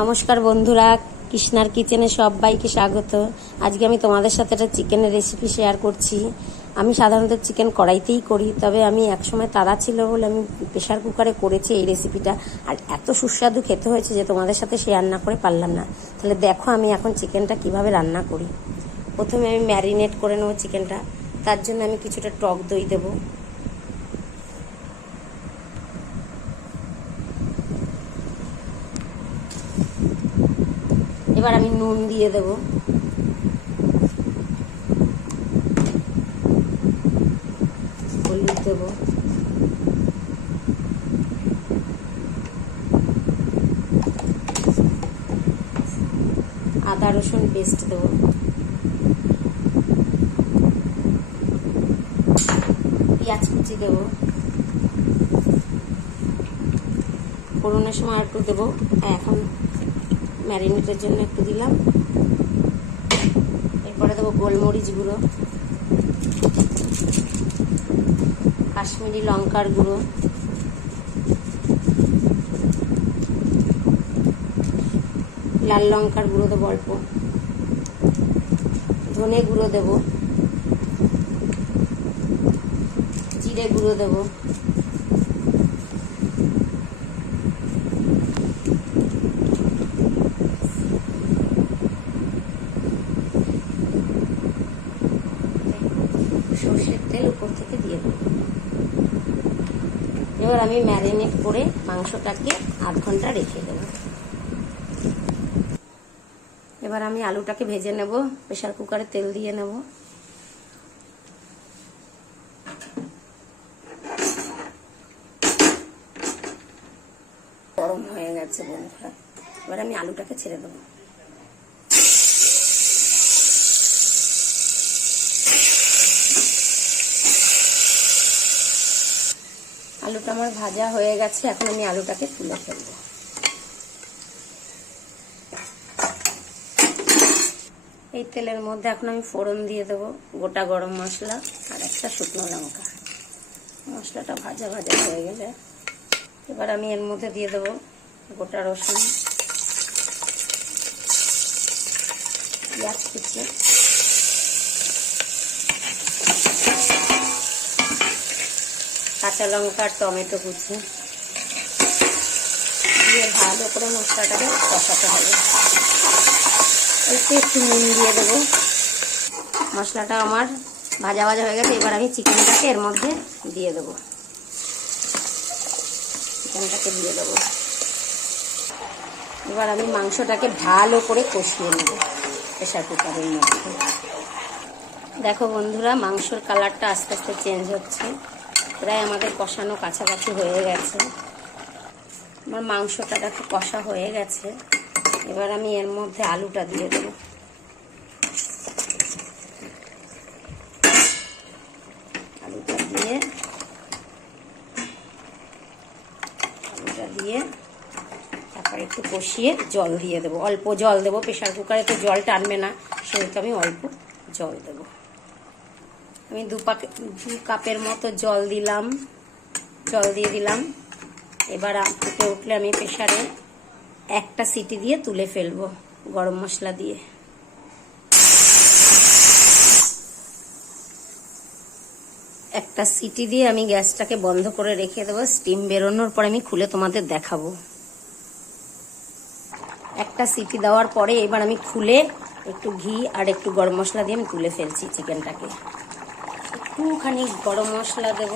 নমস্কার বন্ধুরা, কৃষ্ণার কিচেনে সবাইকে স্বাগত। আজকে আমি তোমাদের সাথে একটা চিকেনের রেসিপি শেয়ার করছি। আমি সাধারণত চিকেন কড়াইতেই করি, তবে আমি একসময় তাড়া ছিল বলে আমি প্রেশার কুকারে করেছি এই রেসিপিটা। আর এত সুস্বাদু খেতে হয়েছে যে তোমাদের সাথে শেয়ার না করে পারলাম না। তাহলে দেখো আমি এখন চিকেনটা কিভাবে রান্না করি। প্রথমে আমি ম্যারিনেট করে নেবো চিকেনটা। তার জন্য আমি কিছুটা টক দই দেবো। এবার আমি নুন দিয়ে দেব, হলুদ দেব, আদা রসুন পেস্ট দেব, পেঁয়াজ কুচি দেব, ফোড়নের সময় একটু দেবো, এখন ম্যারিনেটের জন্য একটু দিলাম। এরপরে দেবো গোলমরিচ গুঁড়ো, কাশ্মীরি লঙ্কার গুঁড়ো, লাল লঙ্কার গুঁড়ো দেবো অল্প, ধনে গুঁড়ো দেবো, জিরে গুঁড়ো দেবো, সর্ষের তেল উপর থেকে দিয়ে দেবো। এবার আমি ম্যারিনেট করে মাংসটাকে আধ ঘন্টা রেখে দেবো। এবার আমি আলুটাকে ভেজে নেব। প্রেসার কুকারে তেল দিয়ে নেব। গরম হয়ে গেছে বন্ধুরা, এবার আমি আলুটাকে ছেড়ে দেবো। আলুটা আমার ভাজা হয়ে গেছে, এখন আমি আলুটাকে তুলে ফেলবো। এই তেলের মধ্যে এখন আমি ফোড়ন দিয়ে দেবো, গোটা গরম মশলা আর একটা শুকনো লঙ্কা। মশলাটা ভাজা ভাজা হয়ে গেলে এবার আমি এর মধ্যে দিয়ে দেবো গোটা রসুন, পেঁয়াজ কুচি, কাঁচা লঙ্কা, টমেটো কুচি দিয়ে ভালো করে মশলাটাকে কষাতে হবে। একটু নুন দিয়ে দেবো। মশলাটা আমার ভাজা ভাজা হয়ে গেছে, এবার আমি চিকেনটাকে এর মধ্যে দিয়ে দেবো। চিকেনটাকে দিয়ে দেবো। এবার আমি মাংসটাকে ভালো করে কষিয়ে নেব প্রেসার কুকারের মধ্যে। দেখো বন্ধুরা, মাংসর কালারটা আস্তে আস্তে চেঞ্জ হচ্ছে, প্রায় আমাদের কষানো কাছাকাছি হয়ে গেছে। আমার মাংসটা দেখো কষা হয়ে গেছে। এবার আমি এর মধ্যে আলুটা দিয়ে দেবো। আলুটা দিয়ে তারপর একটু কষিয়ে জল দিয়ে দেবো। অল্প জল দেবো, প্রেসার কুকারে তো জল টানবে না, সেহেতু আমি অল্প জল দেবো। আমি দু কাপের মতো জল দিয়ে দিলাম। এবার ফুটে উঠলে আমি প্রেসারে একটা সিটি দিয়ে তুলে ফেলবো গরম মশলা দিয়ে। একটা সিটি দিয়ে আমি গ্যাসটাকে বন্ধ করে রেখে দেবো। স্টিম বেরোনোর পর আমি খুলে তোমাদের দেখাবো। একটা সিটি দেওয়ার পরে এবার আমি খুলে একটু ঘি আর একটু গরম মশলা দিয়ে আমি তুলে ফেলছি চিকেনটাকে। একটুখানি গরম মশলা দেব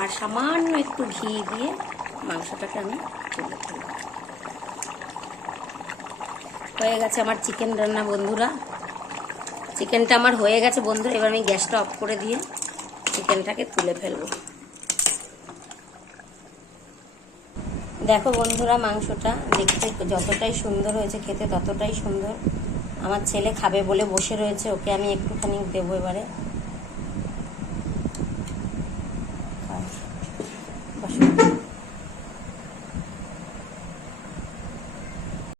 আর সামান্য একটু ঘি দিয়ে মাংসটাকে আমি তুলে ফেলব। হয়ে গেছে আমার চিকেন রান্না বন্ধুরা। চিকেনটা আমার হয়ে গেছে বন্ধুরা। এবার আমি গ্যাসটা অফ করে দিয়ে চিকেনটাকে তুলে ফেলবো। দেখো বন্ধুরা, মাংসটা দেখতে যতটাই সুন্দর হয়েছে, খেতে ততটাই সুন্দর। আমার ছেলে খাবে বলে বসে রয়েছে, ওকে আমি একটুখানি দেবো এবারে।